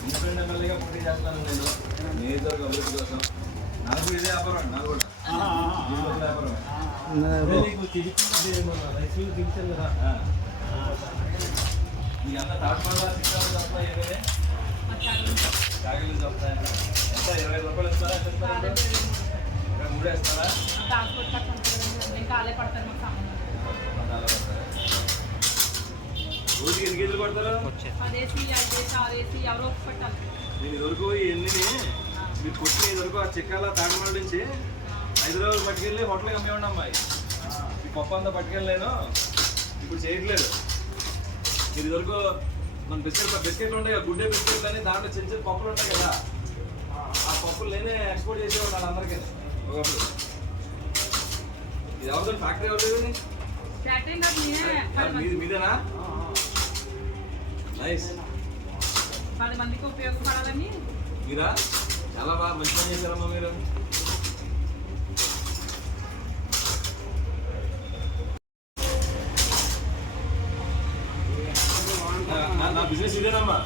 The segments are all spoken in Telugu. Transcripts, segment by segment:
ఇండిపెండెంట్ ఎమ్మెల్యేగా పోటీ చేస్తాను నేను నియోజకవర్గ అభివృద్ధి కోసం నాకు ఇదే వ్యాపారం నాకు కూడా వ్యాపారం నీకు తిరిగి రైతులు కదా తప్ప ఏమైనా కాగిలు ఎంత ఇరవై రూపాయలు ఇస్తారా ఎంత ఇస్తారా మూడు కాలే మాకు రోజుకి ఎన్ని కేజీలు కొడతారు అదేసి అదేసి అదేసి ఎవరో పెట్టాలి నేను ఇదివరకు ఇవన్నీ మీరు కొట్టిన ఇదివరకు ఆ చిక్కాల తాటిపండ్ల నుంచి హైదరాబాద్ పట్టుకెళ్ళి హోటల్కి అమ్మేవాడి అమ్మాయి. ఈ పప్పు అంతా పట్టుకెళ్ళలేను ఇప్పుడు చేయట్లేదు. మీరు ఇదివరకు మన బిస్కెట్ బిస్కెట్లు ఉంటాయి గుడ్డే బిస్కెట్లు అని దాంట్లో చిన్న చిన్న పప్పులు ఉంటాయి కదా ఆ పప్పులు నేనే ఎక్స్పోర్ట్ చేసేవాడు వాళ్ళందరికీ ఒకప్పుడు. ఇది ఎవరితో ఫ్యాక్టరీ ఎవరిది మీదేనా? పది మందికి ఉపయోగపడాలని? మీరా? చాలా బాగా మంచి పని చేశారమ్మా మీరు. నా- బిజినెస్ ఇదేనమ్మా.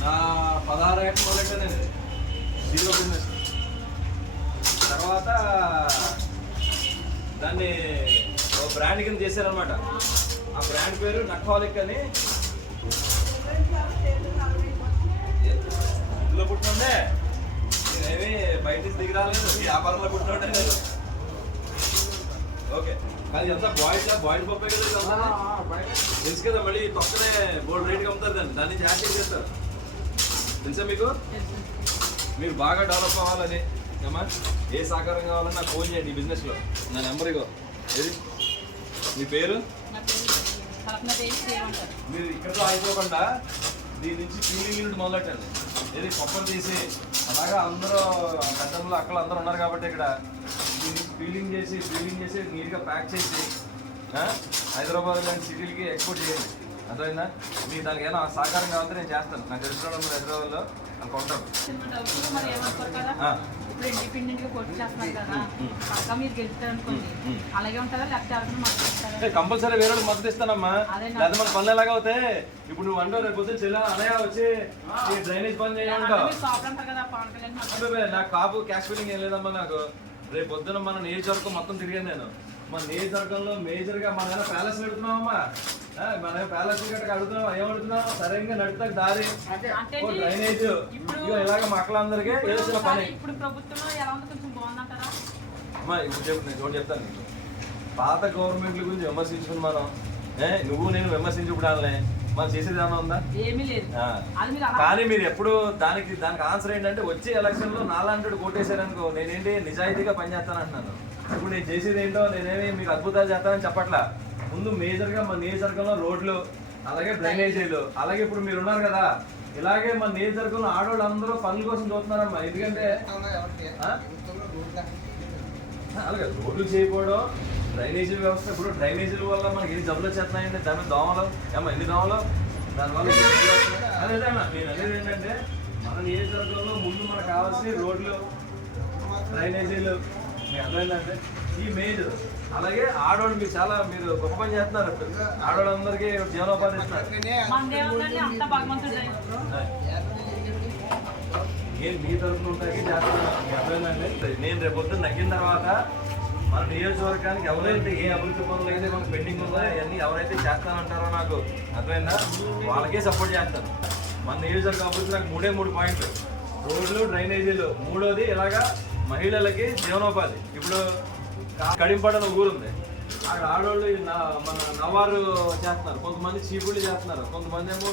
నా పదహారు ఏళ్ళ మొదలెట్టానండి. జీరో బిజినెస్ తర్వాత దాన్ని ఒక బ్రాండ్ కింద చేశారనమాట ఆ బ్రాండ్ పేరు నక్హాలిక్ అని ఇందులో పుట్టినండే నేనేమి బయట నుంచి దిగి రాలేదు వ్యాపారంలో పుట్టినట్టే లేదు ఓకే కానీ ఎంత బాయిల్ బాయిల్ పప్పే కదా ఇదంతా? తెలుసు కదా మళ్ళీ పక్కనే బోర్డు రేట్కి అమ్ముతారు దాన్ని దాని నుంచి యాక్టింగ్ చేస్తారు తెలుసా మీకు మీరు బాగా డెవలప్ అవ్వాలని ఏమా ఏ సహకారం కావాలన్నా ఫోన్ చేయండి ఈ బిజినెస్లో నా నెంబర్ ఇగో ఏది మీ పేరు మీరు ఇక్కడతో ఆగిపోకుండా దీని నుంచి పీలింగ్ యూనిట్ మొదలెట్టండి. ఏది పప్పలు తీసి అలాగా అందరూ పెద్దలు అక్కలు అందరూ ఉన్నారు కాబట్టి ఇక్కడ దీన్ని పీలింగ్ చేసి పీలింగ్ చేసి నీట్గా ప్యాక్ చేసి హైదరాబాద్ లాంటి సిటీలకి ఎక్స్పోర్ట్ చేయండి. అర్థమైందా? మీకు దానికి ఏమైనా సహకారం కావాలంటే నేను చేస్తాను. నాకు తెలిసిన వాళ్ళు ఉన్నారు హైదరాబాద్లో నాకు కొంటాను ఇప్పుడు ఇండిపెండెంట్గా పోటీ చేస్తున్నారు కదా పక్క మీరు. అలాగే ఉంటుందా లేకపోతే ఎవరైనా కంపల్సరీ వేరే వాళ్ళకి మద్దతు ఇస్తానమ్మా. లేదా మన పనులు ఎలాగా అవుతాయి? ఇప్పుడు నువ్వు అంటావు రేపు పొద్దున్న చెల్లా అనయ్య వచ్చి ఈ డ్రైనేజ్ పని చేయాలంటావు. అబ్బే, నాకు కాపు క్యాష్ ఫీలింగ్ ఏం లేదమ్మా నాకు. రేపు పొద్దున మన నియోజకవర్గం మొత్తం తిరిగాను నేను. మన నియోజకవర్గంలో మేజర్గా మన ప్యాలెస్ నడుపుతున్నామమ్మా ఆ, మన ప్యాలెస్ గట్ట అడుగుతున్నాం నడుపుతా దారి. డ్రైనేజ్. ఇగో ఇలాగ మక్కలందరికీ ఇప్పుడు ఏదో పని. మరి ఇప్పుడు ప్రభుత్వంలో ఎలా ఉంది కొంచెం బాగుందంటారా? అమ్మా ఇప్పుడు చెప్పు నేను చూడండి చెప్తాను నీకు. పాత గవర్నమెంట్ల గురించి విమర్శించుకుని మనం ఏ నువ్వు నేను విమర్శించుకుంటానులే మనం చేసేది ఏమైనా ఉందా? కానీ మీరు ఎప్పుడు దానికి దానికి ఆన్సర్ ఏంటంటే వచ్చే ఎలక్షన్లో నాలాంటి కోటేశారనుకో నేనేంటి నిజాయితీగా పనిచేస్తాను అంటున్నాను ఇప్పుడు నేను చేసేది ఏంటో నేనేమి మీకు అద్భుతాలు చేస్తానని చెప్పట్లా. ముందు మేజర్గా మన నియోజకవర్గంలో రోడ్లు అలాగే డ్రైనేజీలు అలాగే ఇప్పుడు మీరు ఉన్నారు కదా ఇలాగే మన నియోజకవర్గంలో ఆడవాళ్ళు అందరూ పనుల కోసం చూస్తున్నారమ్మా ఎందుకంటే ఆ? అలాగే రోడ్లు చేయకపోవడం డ్రైనేజీ వ్యవస్థ ఇప్పుడు డ్రైనేజీల వల్ల మనకి ఎన్ని జబ్బులు వచ్చేస్తున్నాయండి? దాని మీద దోమలు ఏమో ఎన్ని దోమలు? దానివల్ల ఎన్ని జబ్బులు వస్తున్నాయి? అదే అదే అన్న, నేను అనేది ఏంటంటే మన నియోజకవర్గంలో ముందు మనకు కావాల్సిన రోడ్లు డ్రైనేజీలు. మీకు అర్థమైందంటే ఈ మేజర్ అలాగే ఆడవాళ్ళు మీరు చాలా మీరు గొప్ప పని చేస్తున్నారు. ఆడవాళ్ళందరికీ జీవనోపాధి ఇస్తున్నారు. నేను మీ తరఫున ఉంటాయి చేస్తున్నాను అర్థమైందండి నేను రేపు పొద్దున్న నగ్గిన తర్వాత మన నియోజకవర్గానికి ఎవరైతే ఏ అభివృద్ధి పనులు అయితే మనకు పెండింగ్ ఉందో అవన్నీ ఎవరైతే చేస్తానంటారో నాకు అర్థమైందా? వాళ్ళకే సపోర్ట్ చేస్తాను. మన నియోజకవర్గ అభివృద్ధి నాకు మూడే మూడు పాయింట్లు. రోడ్లు డ్రైనేజీలు. మూడోది ఇలాగా మహిళలకి జీవనోపాధి. ఇప్పుడు కడింపడన ఊరుంది. అక్కడ ఆడవాళ్ళు మన నవారు చేస్తున్నారు. కొంతమంది చీపుళ్ళు చేస్తున్నారు. కొంతమంది ఏమో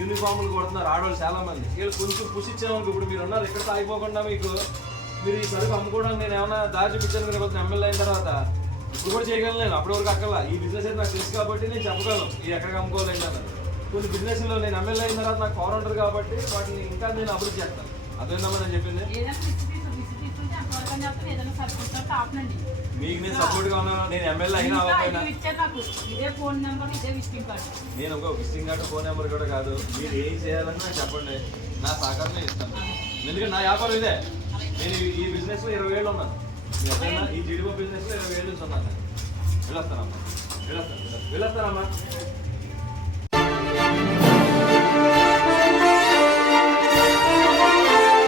యూనిఫామ్లు కొడుతున్నారు ఆడవాళ్ళు చాలా మంది వీళ్ళు కొంచెం పుషిచ్చామనుకో ఇప్పుడు మీరు ఉన్నారు. ఇక్కడ సాగిపోకుండా మీకు మీరు ఈ సరుకు అమ్ముకోవడానికి నేను ఏమైనా దాచిపించాను చూపించాను మీరు కొంచెం ఎమ్మెల్యే అయిన తర్వాత? ఇప్పుడు కూడా చేయగలను నేను. అప్పటి వరకు అక్కల ఈ బిజినెస్ అయితే నాకు తెలుసు కాబట్టి నేను చెప్పగలను. ఇది ఎక్కడికి అమ్ముకోలేదు అన్నది. కొన్ని బిజినెస్లో నేను ఎమ్మెల్యే అయిన తర్వాత నాకు పవర్ ఉంటుంది కాబట్టి వాటిని ఇంకా నేను అభివృద్ధి చేస్తాను. అదేందమ్మా నేను చెప్పింది? చెప్తే ఏదైనా సరిపోతే ఆపనండి మీకు నేను సపోర్ట్గా ఉన్నాను నేను ఎమ్మెల్యే అయినా అవ్వకపోయినా. నాకు ఇదే ఫోన్ నెంబర్ ఇదే విజిటింగ్ కార్డు నేను ఒక విజిటింగ్ కార్డు ఫోన్ నెంబర్ కూడా కాదు. మీరు ఏం చేయాలన్నా చెప్పండి. నా సహకారం ఇస్తాను ఎందుకంటే నా వ్యాపారం ఇదే. నేను ఈ- ఈ బిజినెస్లో ఇరవై ఏళ్ళు ఉన్నాను? ఈ జీడిపో బిజినెస్లో ఇరవై ఏళ్ళు ఉన్నాను నేను. వెళ్ళొస్తానమ్మా. వెళ్ళొస్తాను. వెళ్ళొస్తానమ్మా.